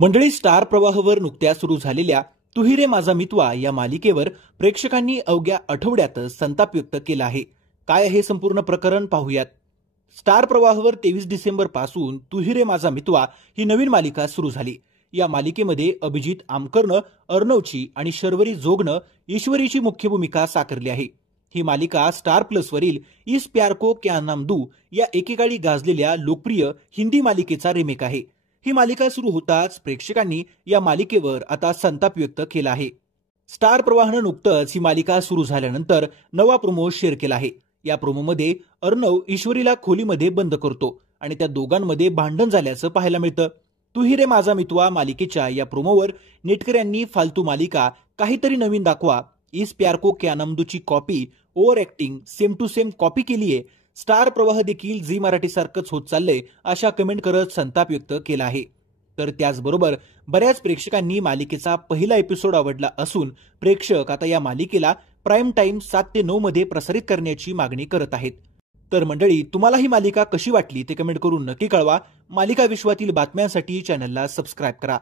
मंडळी, स्टार प्रवाहावर नुकत्याच सुरू झालेल्या तू ही रे माझा मितवा या मालिकेवर प्रेक्षकांनी अवघ्या आठवड्यातच संताप व्यक्त केला आहे. काय आहे संपूर्ण प्रकरण पाहूयात. स्टार प्रवाहावर 23 डिसेंबर पासून तू ही रे माझा मितवा ही नवीन मालिका सुरू झाली. या मालिकेमध्ये अभिजित आमकरनं अर्णवची आणि शर्वरी जोगनं ईश्वरीची मुख्य भूमिका साकारली आहे. ही मालिका स्टार प्लस वरील इस प्यार को क्या नाम दू या एकेकाळी गाजलेल्या लोकप्रिय हिंदी मालिकेचा रिमेक आहे. ही मालिका सुरू होताच प्रेक्षकांनी या मालिकेवर आता संताप व्यक्त केला आहे. स्टार प्रवाहानं नुकतंच ही मालिका सुरू झाल्यानंतर नवा प्रोमो शेअर केला आहे. या प्रोमोमध्ये अर्णव ईश्वरीला खोलीमध्ये बंद करतो आणि त्या दोघांमध्ये भांडण झाल्याचं पाहायला मिळतं. तू ही रे माझा मितवा मालिकेच्या या प्रोमोवर नेटकऱ्यांनी फालतू मालिका, काहीतरी नवीन दाखवा, इस प्यार को क्या नाम दूची copy, over acting, same to same copy केलीये, स्टार प्रवाह देखील झी मराठी सारखंच होत चाललंय अशा कमेंट करत संताप व्यक्त केला आहे. तर त्याचबरोबर बऱ्याच प्रेक्षकांनी मालिकेचा पहिला एपिसोड आवडला असून प्रेक्षक आता या मालिकेला प्राईम टाइम 7 ते 9 मध्ये प्रसारित करण्याची मागणी करत आहेत. तर मंडळी, तुम्हाला ही मालिका कशी वाटली ते कमेंट करून नक्की कळवा. मालिका विश्वातील बातम्यांसाठी चॅनलला सबस्क्राईब करा.